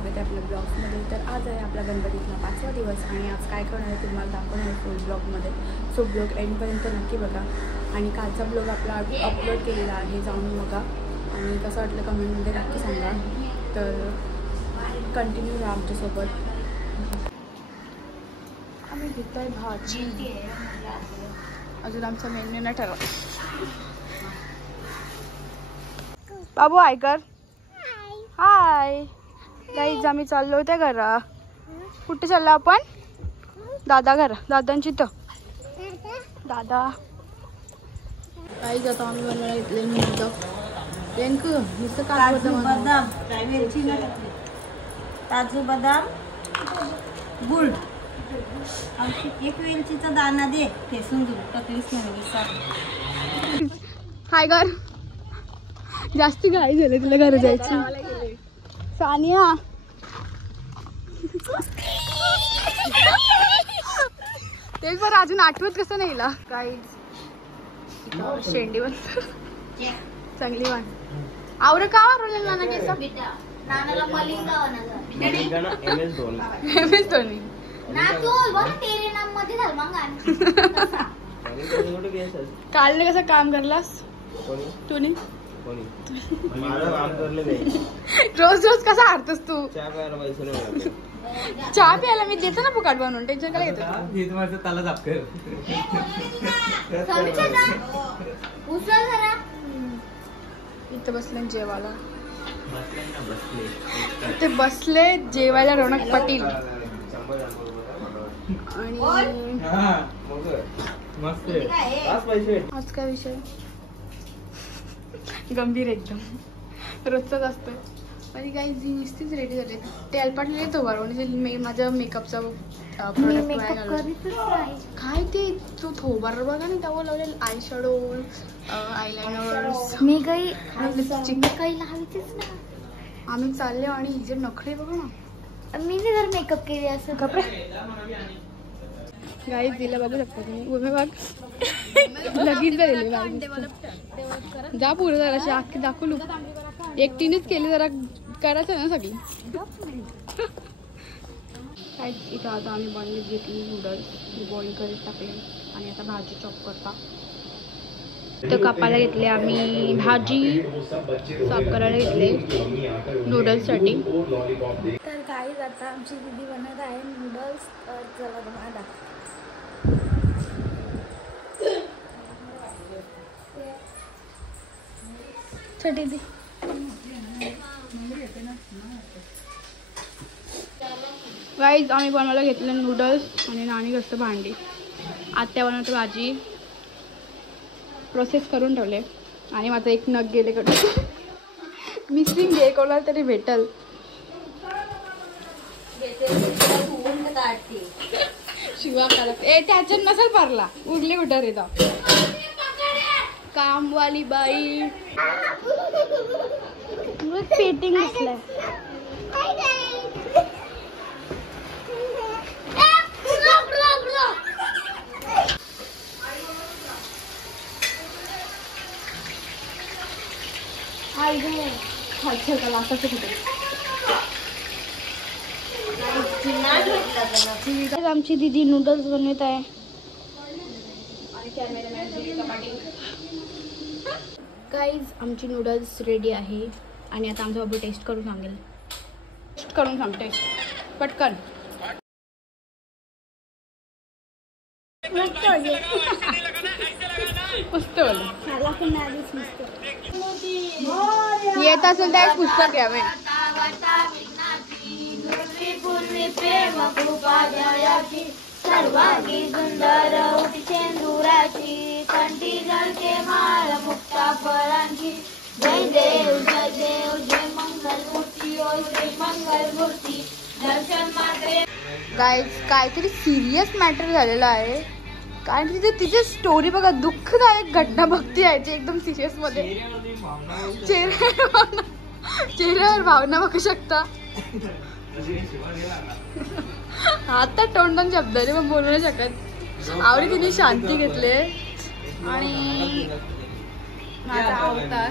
स्वागत आहे आपल्या ब्लॉग्समध्ये. तर आज आहे आपला गणपतीतला 5वा दिवस आणि आज काय करणार आहे तुम्हाला दाखवणार आहे फुल ब्लॉगमध्ये. सो ब्लॉग एंडपर्यंत नक्की बघा आणि कालचा ब्लॉग आपला अपलोड केलेला आहे, जाऊन बघा आणि कसं वाटलं कमेंटमध्ये नक्की सांगा. तर कंटिन्यू राहा आमच्यासोबत. आम्ही घेतो आहे भाजी, अजून आमचा मेन्यू नाही ठरवा. बाबू ऐकर हाय गाईज, आम्ही चाललो होत्या घरा. कुठे चाललो आपण? दादा घरा, दादांची तर दादा गाईज. आता आम्ही बनवायला घेतले मोदक. नुसतं काजू बदाम, काजू बदाम गुळ, एक वेलचीचा दाना दे, ठेसून घेऊ, टकलीच नाही. हाय कर, जास्त घाई झाले तुला घरी जायची. सानिया तेच बरं, अजून आठवत कसं नाही ला. गाईज शेंडी बन चांगली वाण आवर का वारवलेलं नाना केसा. नानाला मलिंगा MS धोनी काल कसं काम करलास तू? नाही रोज रोज कसा हारतोस तू? चहा प्यायला मी देतो ना फुकाट बनवून, टेन्शन काय घेतो. इथं बसले जेवायला, ते बसले जेवायला रौनक पाटील. आणि आज काय विषय गंभीर एकदम रोजचाच असतं. आणि काही जी नुसतीच रेडी झाले ते अलपाटले तो बरोबर माझं मेकअपचा प्रोडक्ट काय ते तो थोबार बघा ना, त्यावर लावलेलं आय शॅडो, आयलायनर्स, मी काही लिपस्टिक काही लावायचीच ना. आम्ही चालले आणि हिचे नखरे बघा ना, मी नाही जर मेकअप केली असं कपडे गाईज दिला बघू शकता तुम्ही. उभे बघ लगीन झालेले जा पुढे जरा अशी अख्खी दाखवू. एकटीनेच केली, जरा करायचं ना सगळी. काय इथं आता आम्ही बनवून घेतली नूडल्स, बॉईल करत टाकले आणि आता भाजी चॉप करता. तर कापायला घेतले आम्ही, भाजी साफ करायला घेतले नूडल्ससाठी. तर काही आता आमची दीदी बनवत आहे नूडल्स. तर चला तुम्हाला दीदी गाईज आम्ही बनवायला घेतले नूडल्स आणि नाणी घसतं भांडी. आत्या बनवते भाजी, प्रोसेस करून ठेवले. आणि माझं एक नग गेले कडे मिसिंग घे, कोणाला तरी भेटल. शिवा करत ए त्याच्यात नसेल परला, उडले कुठं रे कामवाली बाई. पेटिंग दिसलंय. आमची दीदी नूडल्स बनवत आहे. गाईज आमची नूडल्स रेडी आहे आणि आता आमचा बाबू टेस्ट करून सांगेल. टेस्ट करून सांग, टेस्ट पटकन. मस्त येत असेल तर पुस्तक घ्यावे. सर्वांगी सुंदर उठी शेंदुराची, कंठी जळके माळ मुक्ता फळांची. जय देव जय देव जय मंगल मूर्ती, ओ श्री मंगल मूर्ती दर्शन मात्रे. गाईज काहीतरी सिरियस मॅटर झालेला आहे. कारण तिथे तिची स्टोरी बघा, दुःखदायक घटना बघती आहे ती एकदम सिरियस मध्ये. चेहऱ्यावर भावना बघू शकता. आता तोंडून शब्द रे पण बोलू नाही शकत. आवडी तिने शांती घेतले आणि माझा अवतार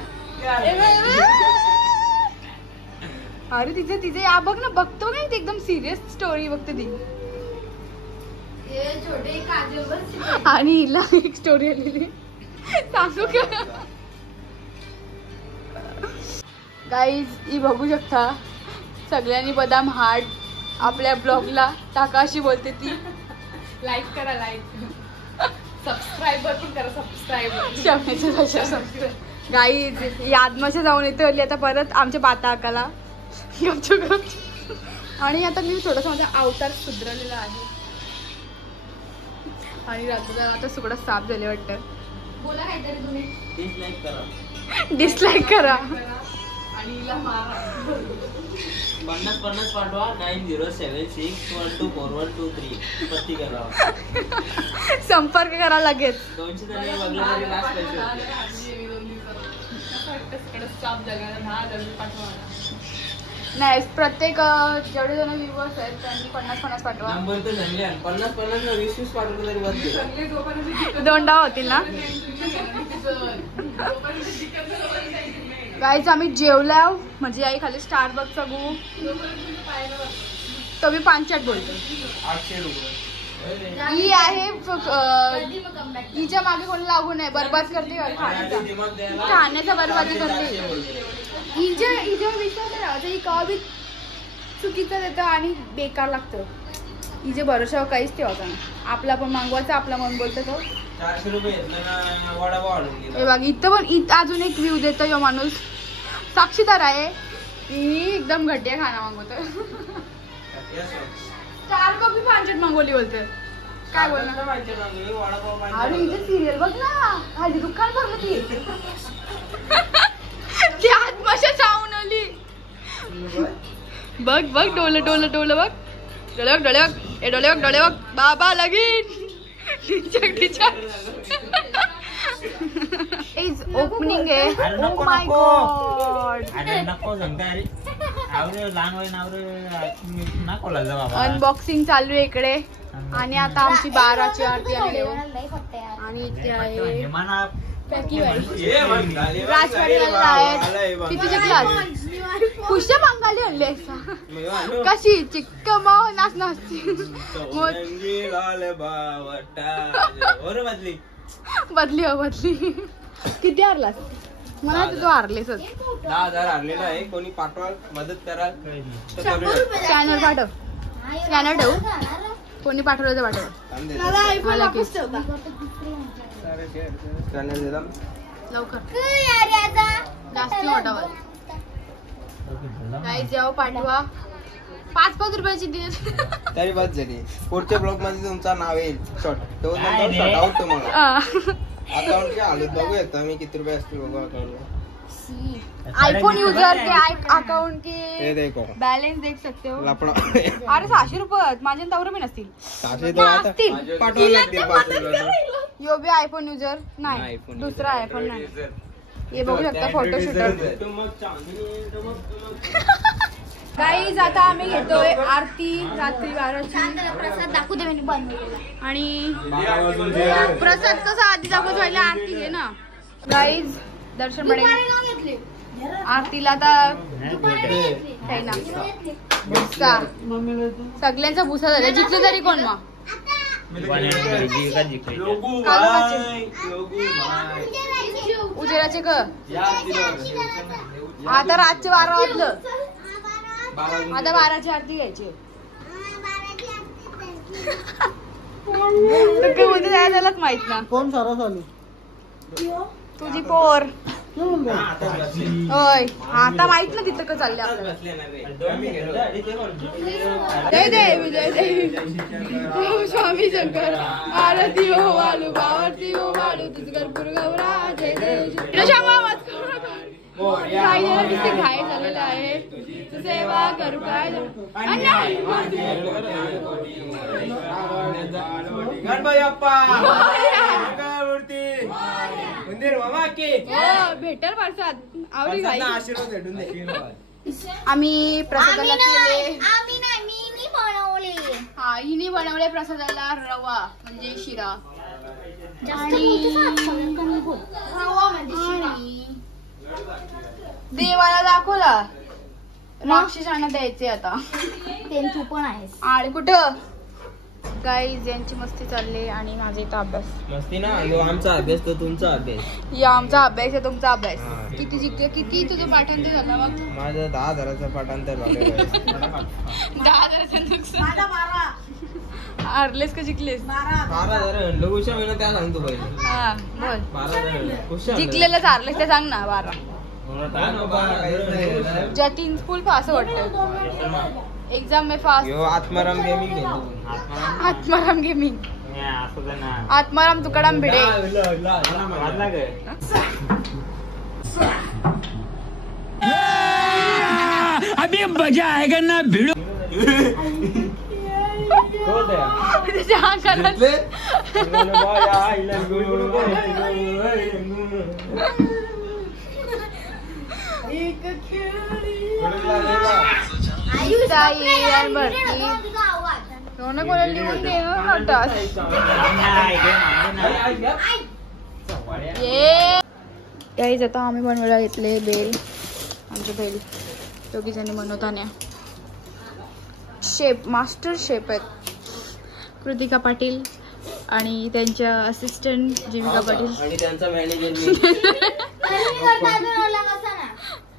अरे तिचे तिचे या बघ ना, बघतो नाही, एकदम सिरियस स्टोरी बघते ती. आणि हिला एक स्टोरी आलेली सांगू का गाईज? ही बघू शकता, सगळ्यांनी बदाम हार्ट आपल्या ब्लॉगला टाका अशी बोलते ती. लाईक करा, लाईक सबस्क्राईबर पण करा, सबस्क्राईबर. गाईज ही आदमाच्या जाऊन येते हल्ली आता परत आमच्या बाता अकाला. आणि आता मी थोडासा माझा अवतार सुधरलेला आहे आणि रात्री आता सुगडा साफ झाले वाटतं. बोला काहीतरी तुम्ही. डिसलाईक करा आणि हिला मारा. 50 पाठवा 9076124123 पत्ती करा. संपर्क करा लगेच. 200 जणी बघले तरी लास्ट पैसे होते. नाही, प्रत्येक जेवढे जण व्ह्यूअर्स आहेत त्यांनी 50 पाठवा. नंबर तर जमले 50 ना 20 पाठवलं तरी बस केलं. 2 डाव होतील ना. गाईज आम्ही जेवल्याव म्हणजे आई खाली स्टारबक्सचा गु तो मी 5 बोलतो. 800 रुपये ही आहे हिच्या मागे कोणी लागू नये, बरबाद करते खाण्याचा बरबादी करते. हिच्या विश्वास नाही राहायचा, ही का बी चुकीचं देतं आणि बेकार लागतं. हिचे भरोशावर काहीच ठेवायचं नाही. आपला पण मागवायचा, आपला मन बोलतो तो. 400 रुपये घेतलं ना वडा पाव आणून हे गेला. बघ इथं पण अजून एक व्ह्यू देतो यो माणूस, साक्षीदार आहे. ही एकदम घटिया खाना मागवतो. स्टारबक्स भी 5 मागवली बोलते. काय बोलणार? अरे इथे सिरियल बघ ना, खाली दुकान भरलं ती. ती आत्माशा चावून आली. बघ बघ डोलं डोलं डोलं बघ, डोळे बघ डोळे बघ, ए डोळे बघ डोळे बघ, बाबा लगीन इज ओपनिंग आहे. ओ माय गॉड, अरे नको सांगता. अरे आवरे लहान वय नावरे नको लागलं बाबा. अनबॉक्सिंग चालू आहे इकडे. आणि आता आमची 12ची आरती आली आणि इथे आहे पॅकीवाडी राजवाडीवाले आहेत. कितीचे ग्लास पुष्य बंगाली आणले कशी चिक्क माव नाच नाचती. बदली हो बदली. किती हारलास? मला तू हारलेसच. 10,000 हारलेला आहे. कोणी पाठवा, मदत करा. स्कॅनर पाठव, स्कॅनर ठेवू. कोणी पाठवलं तर पाठव. लवकर जास्त मोठा जेव्हा पाठवा. 5 रुपयाची तरी बस झाली. पुढच्या ब्लॉग मध्ये तुमचं नाव येईल. शॉर्ट आउट तुम्हाला अकाउंट के हालत बघू येतं मी किती रुपये असतील बघू अकाउंट. आईफोन यूजर के अकाउंट के देखो बैलेंस देख सकते हो. अरे 600 रुपये माझ्या तवर मी नसतील. यो बी आयफोन युजर नाही, दुसरा आयफोन नाही. हे बघू शकता फोटो शूटर. गाईज आता आम्ही घेतोय आरती रात्री 12ची. प्रसाद दाखवू दे मी बनवलेला. आणि प्रसाद कसा आधी दाखवत व्हायला आरती घे ना. गाईज दर्शन पडेल आरतीला आता काही ना भुसा, सगळ्यांचा भुसा झाला. जिंकले तरी कोण मग उजेराचे क आता रातचे 12 वाजलं. आता 12ची आरती घ्यायची. उद्या जायलाच माहित ना कोण सारा चालू तुझी पोर. होय आता माहित ना तिथं का चालले आपल्याला. जय देवी जय देवी ओम स्वामी शंकर आरती हो वालू बावरती हो वालू तुझ कर्पूर गौरा जय देवी. काही जण नुसते घाय झालेलं आहे. सेवा करू काय गणपती बाप्पा मंदिर मामा की भेटेल प्रसाद आवडी घाई. आशीर्वाद भेटून दे. आम्ही प्रसादाला केले. मी बनवले. हा हिने बनवले प्रसादाला रवा म्हणजे शिरा रवा म्हणजे आणि देवाला दाखवला राक्षसांना द्यायचे आता. ते तू पण आहेस. आणि कुठं गाईज यांची मस्ती चालली आणि माझा इथं अभ्यास. मस्ती ना, यो आमचा अभ्यास तो तुमचा अभ्यास. या आमचा अभ्यास आहे तुमचा अभ्यास. हा. किती जिंकले, किती तुझं पाठांतर झालं मग? माझं 10,000चं पाठांतर झालेलं आहे. 10,000चं नुकसान. हारलेस का जिंकलेस? 12,000 आणलं उशा महिना त्या सांगतो पहिले. हा बोल. 12,000 आणलं. उशा आणलं. जिंकलेलं हारलेस ते सांग ना. 12 काहीच नाही. जतीन स्कूल फास्ट वाटतं. एग्जाम में फास्ट. यो आत्माराम गेमिंग घेतो. आत्माराम गेमिंग. आत्माराम तुकाराम भिडे. अभी मजा आएगा ना भिड़ो. तुझ्या अंगाला रोनक मला लिहून दे ना तास. काहीच आता आम्ही बनवायला घेतले बेल. आमचे बेल दोघी जणी बनवताना शेफ, मास्टर शेफ आहेत कृतिका पाटील आणि त्यांच्या असिस्टंट जीविका पाटील. आणि त्यांचा मॅनेजर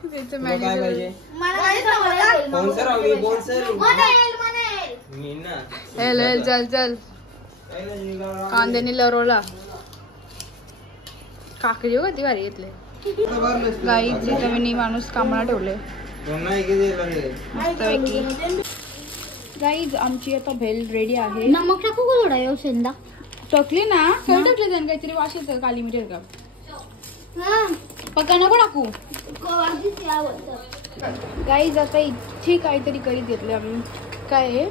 त्यांचं काय मॅनेजर. पाहिजे स्पॉन्सर मी ना. हेल हेल चल चल. कांद्याने लरोला काकडी हो ती भारी घेतले. गाईच मी माणूस कामाला ठेवले मस्तपैकी. गाईज आमची आता भेल रेडी आहे. नमक टाकू का थोडा येऊ सेंदा? टाकली ना काय टाकले त्यानं काहीतरी वाशेच काली मिठी का पक्का नको टाकू. गाईज आता इथे काहीतरी करीत घेतले आम्ही. काय आहे?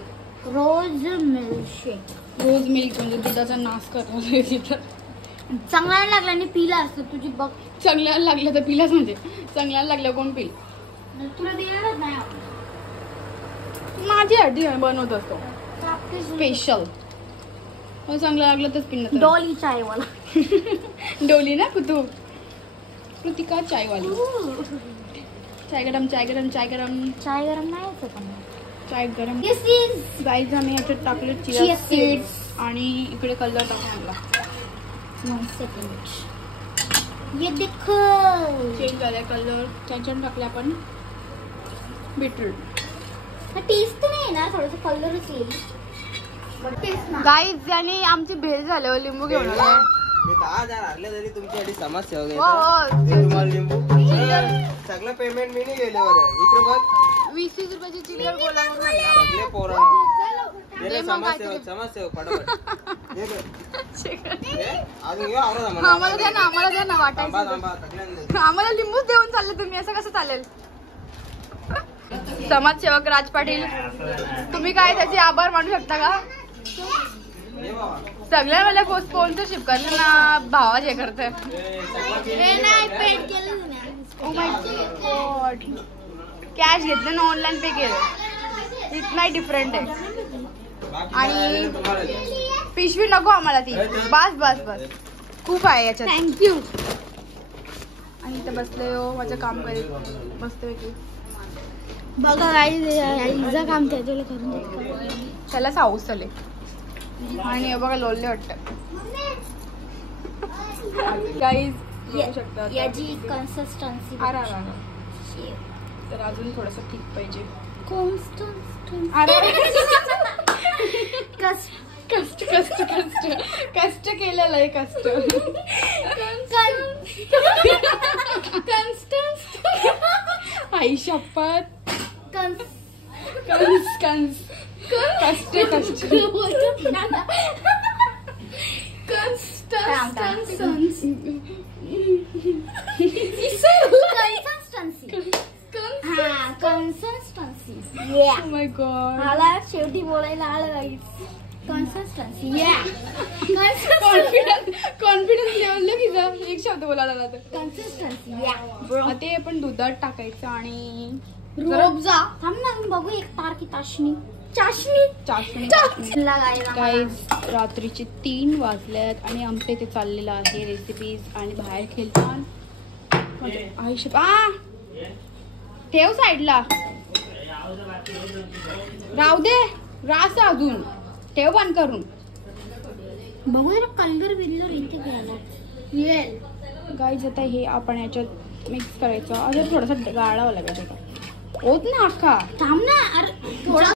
रोज मिल्कशेक. रोज मिल्क म्हणजे दुधाचा नाश करतो तिथं. चांगला नाही लागला आणि पिला असतं तुझी बघ. चांगल्याला लागलं तर पिलाच म्हणजे चांगल्याला लागलं कोण पिल. तुला देणारच नाही माझी आधी बनवत असतो स्पेशल. चांगलं लागलं तरच पिन. डॉली चाय वाला. डोली ना कुतू कृतिका चायवाली. चाय गरम चाय गरम चाय गरम चाय गरम नाही होत पण. चाय गरम. दिस इज गाईज आम्ही याच्यात टाकले Chia चिया seeds. सीड्स आणि इकडे कलर टाकून आणला. 1 सेकंड. ये देखो चेंज झालाय कलर. त्याच्यात टाकले आपण बीटरूट. टेस्ट नाही ना थोडस कलरच येईल. गाईज यांनी आमची भेल झाल्यावर लिंबू घेऊन आले. मी 10,000 आणले तरी तुमच्यासाठी समस्या हो, वगैरे. हो. तुम्हाला लिंबू सगळं पेमेंट मी नाही गेले बरं. इकडे बघ 20 रुपयाची चिल्लर बोला म्हणून आणला. सगळे पोरा दे मग काहीतरी. समस्या पटापट दे दे. अजून घेऊ आवडा आम्हाला द्या ना, आम्हाला द्या ना वाटायचं. आम्हाला लिंबूच देऊन चालले तुम्ही, असं कसं चालेल? समाजसेवक राज पाटील, तुम्ही काय त्याचे आभार मानू शकता का? सगळ्या मला स्पॉन्सरशिप करलं ना भावा जे करत. कॅश घेतलं ना ऑनलाईन पे केलं. इतना डिफरंट आहे. आणि पिशवी नको आम्हाला ती. बस बस बस खूप आहे याच्यात. थँक्यू. आणि इथं बसले हो माझं काम करीत बसतोय की बघा गाईचं काम त्याच्याला करून देतो. त्याला साऊस चाले आणि बघा लोलले वाटतं. गाईज येऊ शकतात. याची कन्सिस्टन्सी तर अजून थोडस ठीक पाहिजे. कष्ट कष्ट कष्ट कष्ट केलेलं आहे. कष्ट आई शपथ. कष्ट कष्ट कन्सिस्टन्सी. माय गॉड मला शेवटी बोलायला आलं गाईस. कन्सिस्टन्सी. कॉन्फिडन्स लेवल किती एक शब्द बोलायला लागला तर कन्सिस्टन्सी. ते पण दुधात टाकायचं आणि रोबजा. थांब ना बघू एक तारकी चाशणी. चाशणी गाईज रात्रीचे 3 वाजल्यात आणि आमच्या इथे चाललेलं आहे रेसिपीज आणि बाहेर खेळतात. आयुष्य ठेव साईडला. राहू दे रास अजून ठेव बंद करून. बघू जरा कलर बिलर इथे घ्यायला येईल. गाईज आता हे आपण याच्यात मिक्स करायचं. अजून थोडासा गाळावं लागेल. होत ना अख्खा. थांब ना, अरे थोडा